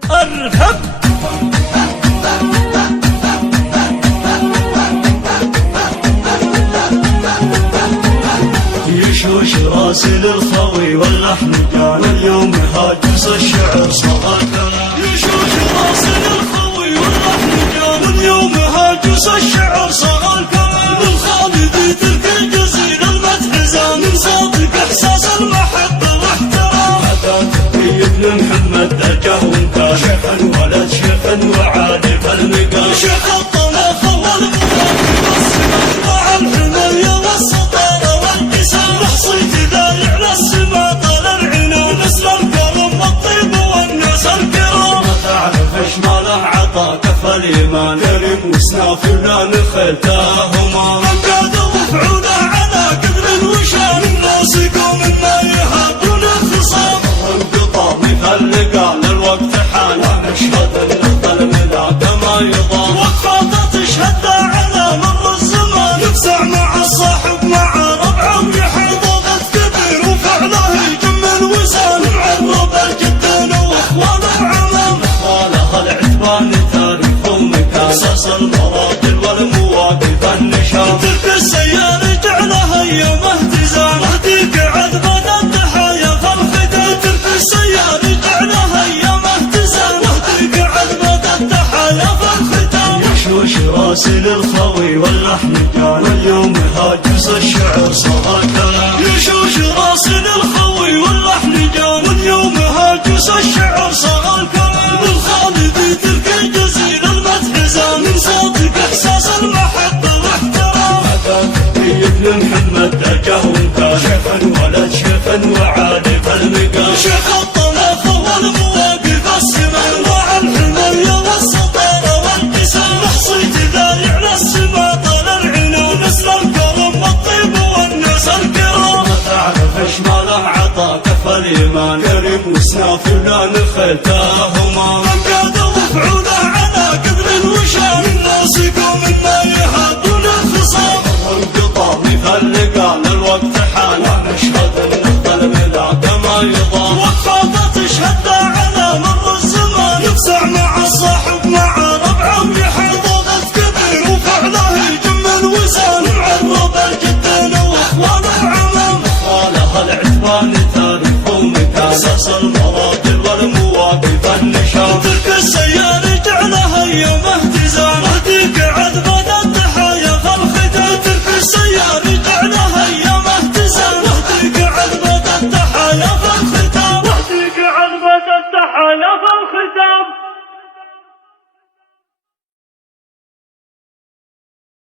ارهب يشوش راسي للخوي واللحن كان واليوم هاجس الشعر صار كلام. يشوش راسي للخوي واللحن كان واليوم هاجس الشعر صار كلام. بالخالدي تلك الجزيرة المدح زان من صادق احساس المحبة واحترام. حتى تقي ابن محمد درجه وانت شيخا ولد شيخا وعارف المقام. شيخ الطلاق والمراقب والسنان مع الحماية والسطارة والقسام. رحصيت ذالع للسما طال العنان نسل الكرم والطيب والناس الكرام. ما تعرف ايش ماله عطا كف الايمان كريم وسناف ولا نخلتاهما. من قاد وفعوله على قدر وشان الناس يقوم ما يهابون الخصام. والقطار مفلقة للوقت حان ونشهد ان الظلم ذاك ما يضام. وقفاته تشهد على مر الزمان يفزع مع الصاحب مع ربعه يحيط ضغط كبير وفعله يجم الوزان. معرب الجدين واخوانه وعمام اخواله العتبان تاريخ ومكان. اساس المراجل والمواقف النشام. تلك السيارة جعلها ايام اهتزام. اهديك عذبة الضحايا فالختام. تلك السيارة جعلها ايام اهتزام. اهديك عذبة الضحايا فالختام. يشوش راسي للخوي واللحن كان واليوم هاجس الشعر صار كلام. يشوش راسي للخوي واللحن كان واليوم هاجس الشعر صار كلام. بالخالدي تلك الجزيرة المدح زان من صادق احساس المحبة واحترام. هذا تقي ابن محمد درجه وانت شيخا ولد شيخا وعارف المقام. شيخ الطلاق والمواقف السمان مع الحماية والسطارة والقسام. رحصيت ذالع للسما طال العنان نسل الكرم والطيب والناس الكرام. ما تعرف ايش ماله عطا كف الايمان كريم وسناف ولا نخلتاهما. من قاد وفعوله على قدر وشان الناس يقوم ما يهابون الخصام. والقطار مفلقة للوقت حان ونشهد ان الظلم ذاك ما يضام. وقفاته تشهد على مر الزمان يفزع مع الصاحب مع ربعه يحيط ضغط كبير وفعله يجم الوزان. معرب الجدين واخوانه وعمام اخواله العتبان تاريخ ومكان. اساس المراجل والمواقف النشام.